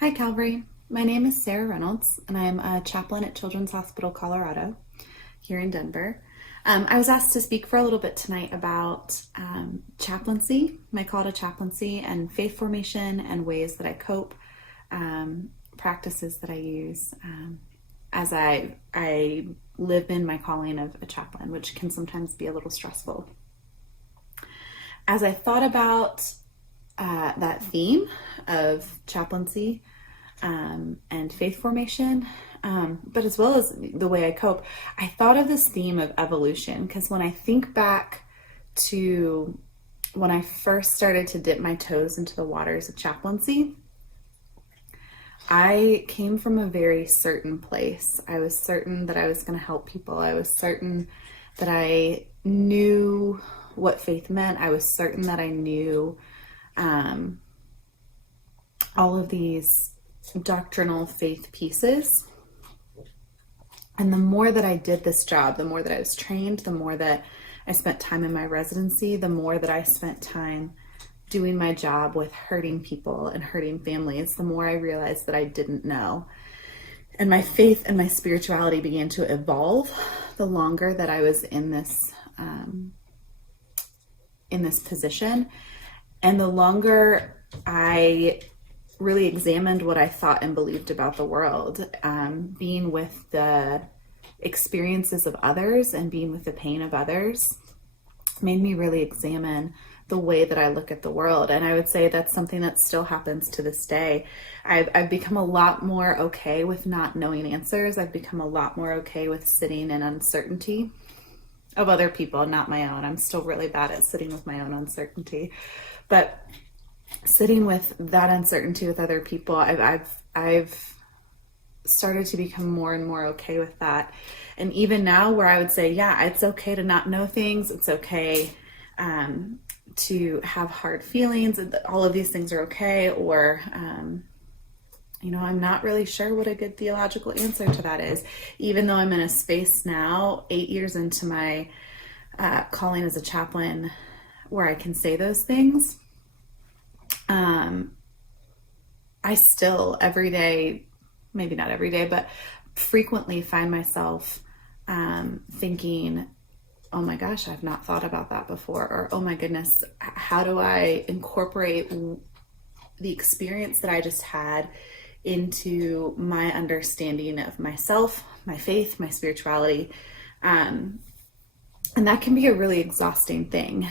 Hi, Calvary. My name is Sara Reynolds, and I'm a chaplain at Children's Hospital Colorado here in Denver. I was asked to speak for a little bit tonight about chaplaincy, my call to chaplaincy, and faith formation, and ways that I cope, practices that I use as I live in my calling of a chaplain, which can sometimes be a little stressful. As I thought about that theme of chaplaincy and faith formation, but as well as the way I cope, I thought of this theme of evolution, because when I think back to when I first started to dip my toes into the waters of chaplaincy, I came from a very certain place. I was certain that I was going to help people. I was certain that I knew what faith meant. I was certain that I knew all of these doctrinal faith pieces. And the more that I did this job, the more that I was trained, the more that I spent time in my residency, the more that I spent time doing my job with hurting people and hurting families, the more I realized that I didn't know. And my faith and my spirituality began to evolve the longer that I was in this position. And the longer I really examined what I thought and believed about the world, being with the experiences of others and being with the pain of others made me really examine the way that I look at the world. And I would say that's something that still happens to this day. I've become a lot more okay with not knowing answers. I've become a lot more okay with sitting in uncertainty of other people, not my own. I'm still really bad at sitting with my own uncertainty, but sitting with that uncertainty with other people, I've started to become more and more okay with that. And even now, where I would say, yeah, it's okay to not know things. It's okay to have hard feelings. All of these things are okay. Or, I'm not really sure what a good theological answer to that is. Even though I'm in a space now, 8 years into my calling as a chaplain, where I can say those things, I still every day, maybe not every day, but frequently find myself thinking, oh my gosh, I've not thought about that before. Or, oh my goodness, how do I incorporate the experience that I just had into my understanding of myself, my faith, my spirituality? And that can be a really exhausting thing.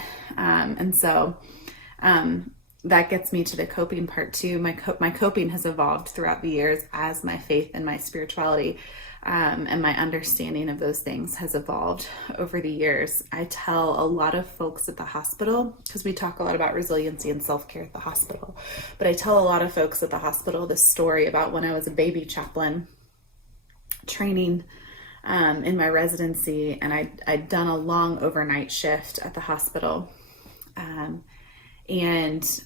That gets me to the coping part too. My coping has evolved throughout the years as my faith and my spirituality and my understanding of those things has evolved over the years. I tell a lot of folks at the hospital, because we talk a lot about resiliency and self-care at the hospital, but I tell a lot of folks at the hospital this story about when I was a baby chaplain training in my residency, and I'd done a long overnight shift at the hospital. And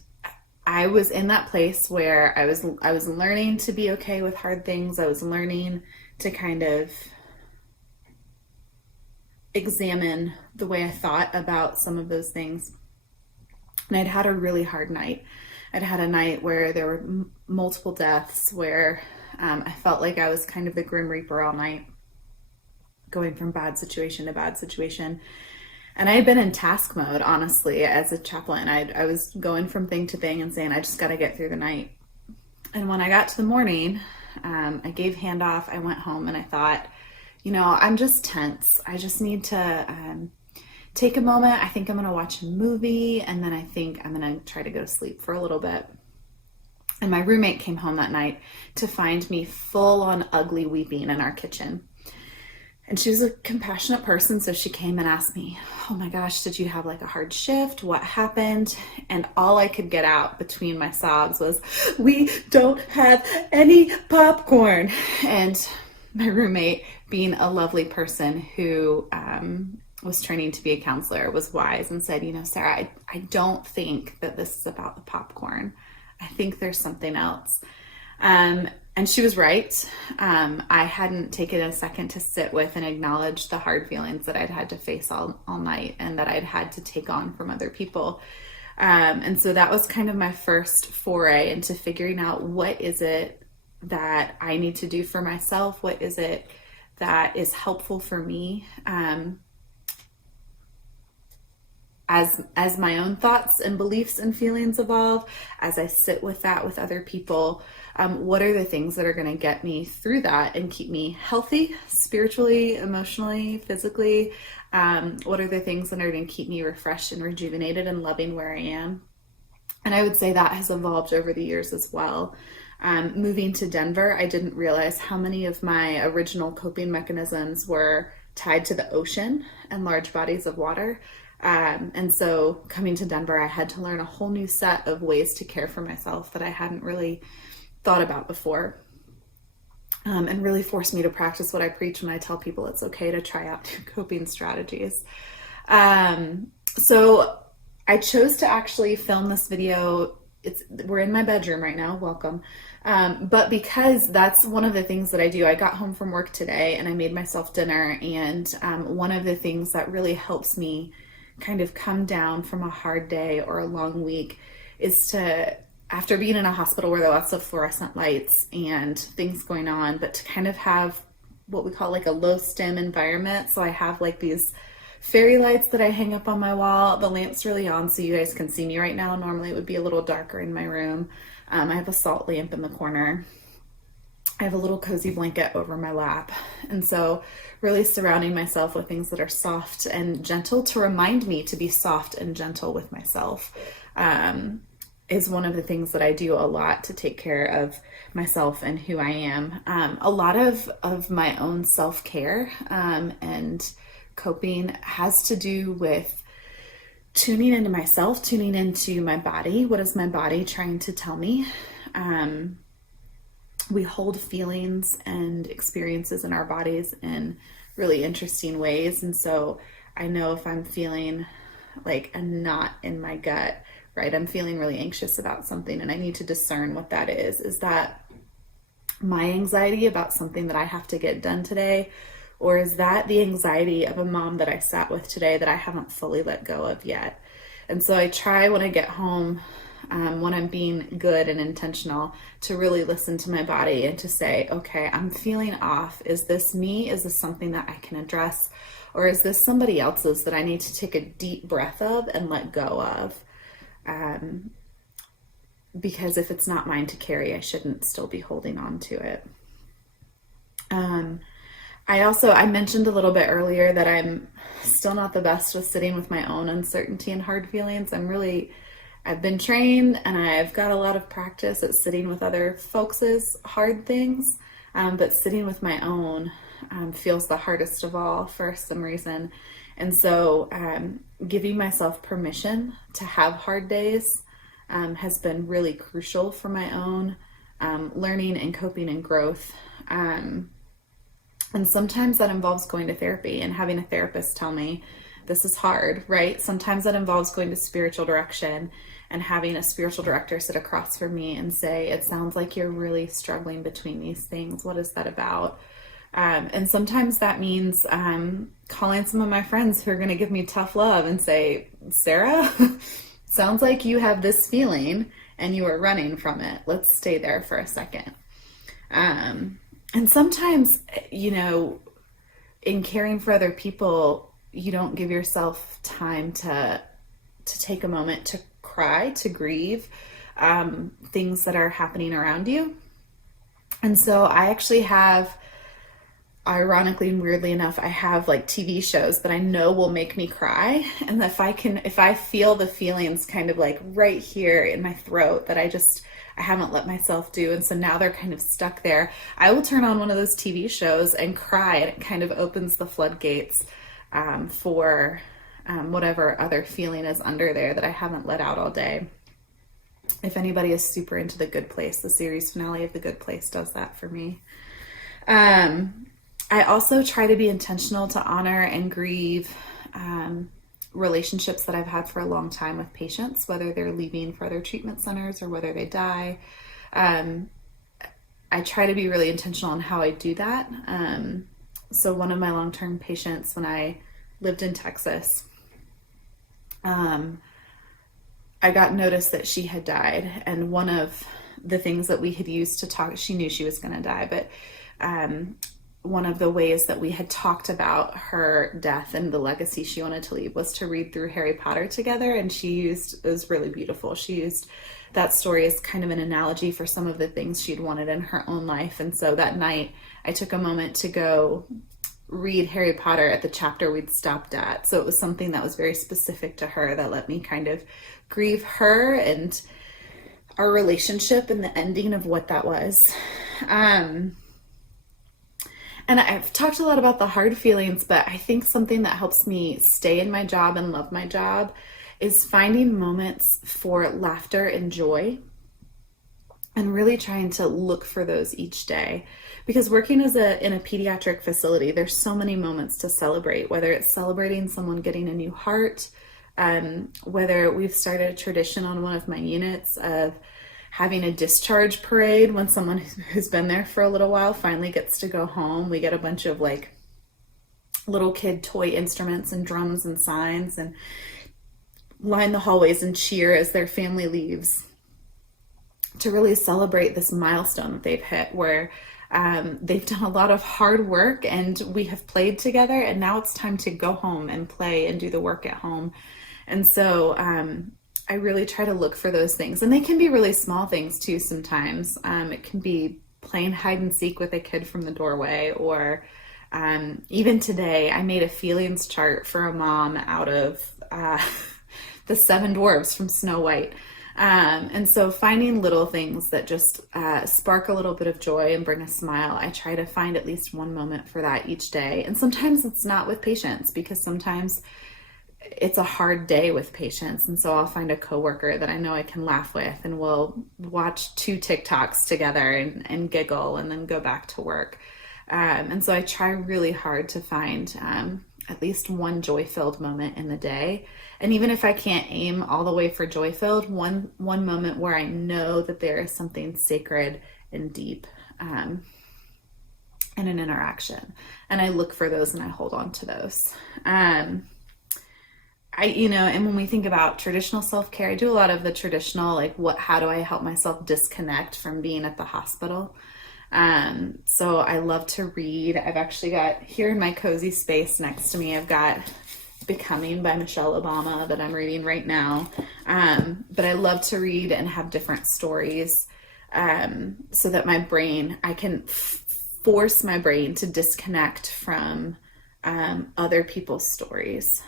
I was in that place where I was learning to be okay with hard things. I was learning to kind of examine the way I thought about some of those things. And I'd had a really hard night. I'd had a night where there were multiple deaths, where I felt like I was kind of the Grim Reaper all night, going from bad situation to bad situation. And I had been in task mode, honestly, as a chaplain. I was going from thing to thing and saying, I just got to get through the night. And when I got to the morning, I gave handoff. I went home and I thought, I'm just tense. I just need to take a moment. I think I'm going to watch a movie, and then I think I'm going to try to go to sleep for a little bit. And my roommate came home that night to find me full on ugly weeping in our kitchen. And she was a compassionate person, so she came and asked me, oh my gosh, did you have like a hard shift? What happened? And all I could get out between my sobs was, we don't have any popcorn. And my roommate, being a lovely person who was training to be a counselor, was wise and said, Sarah, I don't think that this is about the popcorn. I think there's something else. And she was right. I hadn't taken a second to sit with and acknowledge the hard feelings that I'd had to face all night, and that I'd had to take on from other people. And so that was kind of my first foray into figuring out what is it that I need to do for myself? What is it that is helpful for me? As my own thoughts and beliefs and feelings evolve, as I sit with that with other people, what are the things that are going to get me through that and keep me healthy, spiritually, emotionally, physically? What are the things that are going to keep me refreshed and rejuvenated and loving where I am? And I would say that has evolved over the years as well. Moving to Denver, I didn't realize how many of my original coping mechanisms were tied to the ocean and large bodies of water. And so coming to Denver, I had to learn a whole new set of ways to care for myself that I hadn't really thought about before. And really forced me to practice what I preach when I tell people it's okay to try out new coping strategies. So I chose to actually film this video. We're in my bedroom right now. Welcome. But because that's one of the things that I do, I got home from work today and I made myself dinner. And one of the things that really helps me kind of come down from a hard day or a long week is to, after being in a hospital where there are lots of fluorescent lights and things going on, but to kind of have what we call like a low stim environment. So I have like these fairy lights that I hang up on my wall. The lamp's really on so you guys can see me right now. Normally it would be a little darker in my room. I have a salt lamp in the corner. I have a little cozy blanket over my lap. And so really surrounding myself with things that are soft and gentle to remind me to be soft and gentle with myself is one of the things that I do a lot to take care of myself and who I am. A lot of my own self-care and coping has to do with tuning into myself, tuning into my body. What is my body trying to tell me? We hold feelings and experiences in our bodies in really interesting ways. And so I know if I'm feeling like a knot in my gut, right? I'm feeling really anxious about something and I need to discern what that is. Is that my anxiety about something that I have to get done today? Or is that the anxiety of a mom that I sat with today that I haven't fully let go of yet? And so I try when I get home, when I'm being good and intentional, to really listen to my body and to say, okay, I'm feeling off. Is this me? Is this something that I can address? Or is this somebody else's that I need to take a deep breath of and let go of? Because if it's not mine to carry, I shouldn't still be holding on to it. I mentioned a little bit earlier that I'm still not the best with sitting with my own uncertainty and hard feelings. I've been trained and I've got a lot of practice at sitting with other folks' hard things, but sitting with my own feels the hardest of all for some reason. And so giving myself permission to have hard days has been really crucial for my own learning and coping and growth. And sometimes that involves going to therapy and having a therapist tell me this is hard, right? Sometimes that involves going to spiritual direction and having a spiritual director sit across from me and say, it sounds like you're really struggling between these things. What is that about? And sometimes that means calling some of my friends who are going to give me tough love and say, Sarah, sounds like you have this feeling and you are running from it. Let's stay there for a second. And sometimes, in caring for other people, you don't give yourself time to take a moment to cry, to grieve things that are happening around you. And so I actually have, ironically and weirdly enough, I have like TV shows that I know will make me cry. And if I feel the feelings kind of like right here in my throat that I haven't let myself do, and so now they're kind of stuck there, I will turn on one of those TV shows and cry, and it kind of opens the floodgates for whatever other feeling is under there that I haven't let out all day. If anybody is super into The Good Place, the series finale of The Good Place does that for me. I also try to be intentional to honor and grieve relationships that I've had for a long time with patients, whether they're leaving for other treatment centers or whether they die. I try to be really intentional on how I do that. So one of my long-term patients, when I lived in Texas, I got notice that she had died, and one of the things that we had used to talk, she knew she was going to die, but one of the ways that we had talked about her death and the legacy she wanted to leave was to read through Harry Potter together. And it was really beautiful. She used that story as kind of an analogy for some of the things she'd wanted in her own life. And so that night I took a moment to go read Harry Potter at the chapter we'd stopped at. So it was something that was very specific to her that let me kind of grieve her and our relationship and the ending of what that was. And I've talked a lot about the hard feelings, but I think something that helps me stay in my job and love my job is finding moments for laughter and joy, and really trying to look for those each day. Because working in a pediatric facility, there's so many moments to celebrate, whether it's celebrating someone getting a new heart, whether we've started a tradition on one of my units of having a discharge parade when someone who's been there for a little while finally gets to go home. We get a bunch of like little kid toy instruments and drums and signs and line the hallways and cheer as their family leaves to really celebrate this milestone that they've hit, where they've done a lot of hard work and we have played together, and now it's time to go home and play and do the work at home. And so I really try to look for those things, and they can be really small things too sometimes. It can be playing hide and seek with a kid from the doorway, or even today I made a feelings chart for a mom out of the 7 dwarves from Snow White. And so finding little things that just spark a little bit of joy and bring a smile, I try to find at least one moment for that each day. And sometimes it's not with patients, because sometimes it's a hard day with patients. And so I'll find a coworker that I know I can laugh with, and we'll watch 2 TikToks together and giggle and then go back to work. And so I try really hard to find at least one joy-filled moment in the day. And even if I can't aim all the way for joy-filled, one moment where I know that there is something sacred and deep in an interaction. And I look for those and I hold on to those. And when we think about traditional self-care, I do a lot of the traditional, like, how do I help myself disconnect from being at the hospital? So I love to read. I've actually got here in my cozy space next to me, I've got Becoming by Michelle Obama that I'm reading right now. But I love to read and have different stories, so that I can force my brain to disconnect from other people's stories,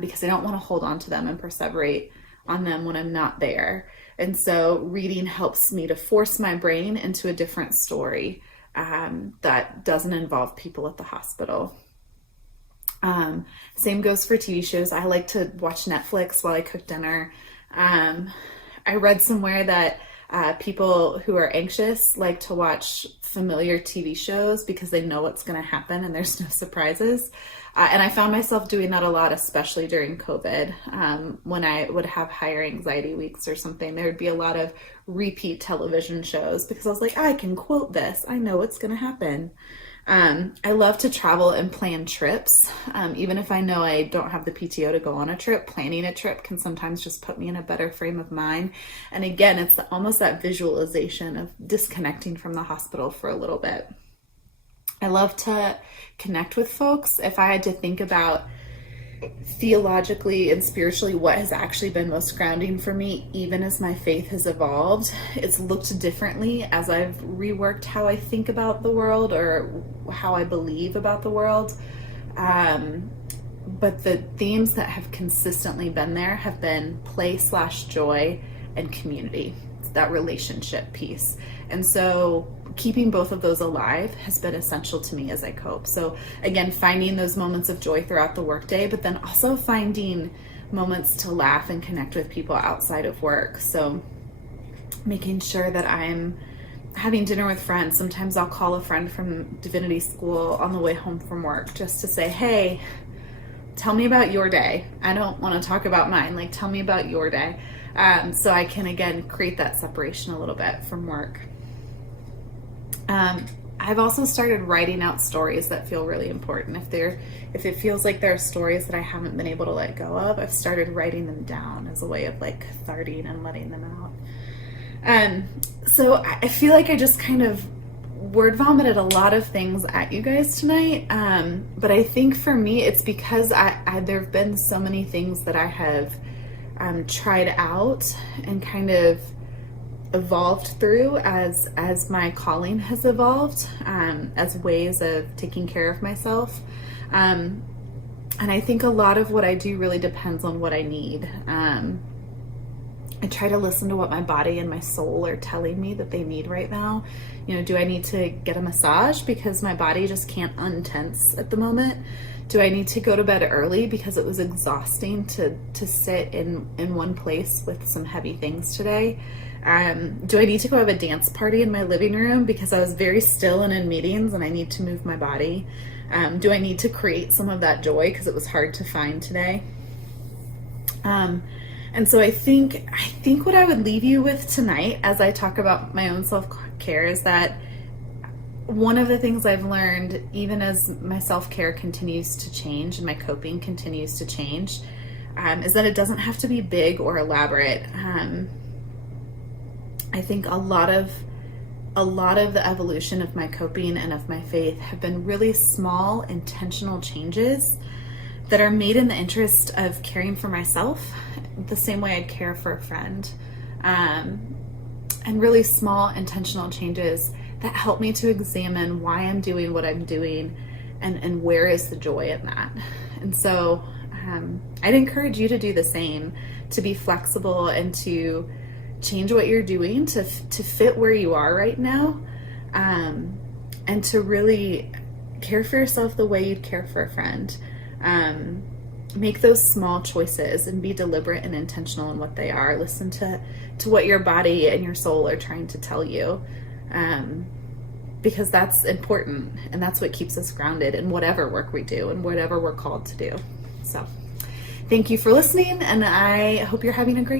because I don't want to hold on to them and perseverate on them when I'm not there. And so reading helps me to force my brain into a different story that doesn't involve people at the hospital. Same goes for TV shows. I like to watch Netflix while I cook dinner. I read somewhere that people who are anxious like to watch familiar TV shows because they know what's going to happen and there's no surprises. And I found myself doing that a lot, especially during COVID. When I would have higher anxiety weeks or something, there would be a lot of repeat television shows because I was like, I can quote this. I know what's going to happen. I love to travel and plan trips. Even if I know I don't have the PTO to go on a trip, planning a trip can sometimes just put me in a better frame of mind. And again, it's almost that visualization of disconnecting from the hospital for a little bit. I love to connect with folks. If I had to think about theologically and spiritually what has actually been most grounding for me, even as my faith has evolved, it's looked differently as I've reworked how I think about the world or how I believe about the world. But the themes that have consistently been there have been play/joy and community. It's that relationship piece. And so keeping both of those alive has been essential to me as I cope. So again, finding those moments of joy throughout the workday, but then also finding moments to laugh and connect with people outside of work. So making sure that I'm having dinner with friends. Sometimes I'll call a friend from divinity school on the way home from work just to say, hey, tell me about your day. I don't want to talk about mine. Like, tell me about your day. So I can, again, create that separation a little bit from work. I've also started writing out stories that feel really important. If it feels like there are stories that I haven't been able to let go of, I've started writing them down as a way of like catharting and letting them out. So I feel like I just kind of word vomited a lot of things at you guys tonight. But I think for me, it's because there have been so many things that I have tried out and kind of evolved through as my calling has evolved, as ways of taking care of myself. And I think a lot of what I do really depends on what I need. I try to listen to what my body and my soul are telling me that they need right now. Do I need to get a massage because my body just can't untense at the moment? Do I need to go to bed early because it was exhausting to sit in one place with some heavy things today? Do I need to go have a dance party in my living room because I was very still and in meetings and I need to move my body? Do I need to create some of that joy because it was hard to find today? And so I think what I would leave you with tonight as I talk about my own self-care is that one of the things I've learned, even as my self-care continues to change and my coping continues to change, is that it doesn't have to be big or elaborate. I think a lot of the evolution of my coping and of my faith have been really small, intentional changes that are made in the interest of caring for myself the same way I'd care for a friend. And really small, intentional changes that help me to examine why I'm doing what I'm doing and where is the joy in that. And so I'd encourage you to do the same, to be flexible and to change what you're doing to fit where you are right now, and to really care for yourself the way you'd care for a friend. Make those small choices and be deliberate and intentional in what they are. Listen to what your body and your soul are trying to tell you, because that's important and that's what keeps us grounded in whatever work we do and whatever we're called to do. So thank you for listening, and I hope you're having a great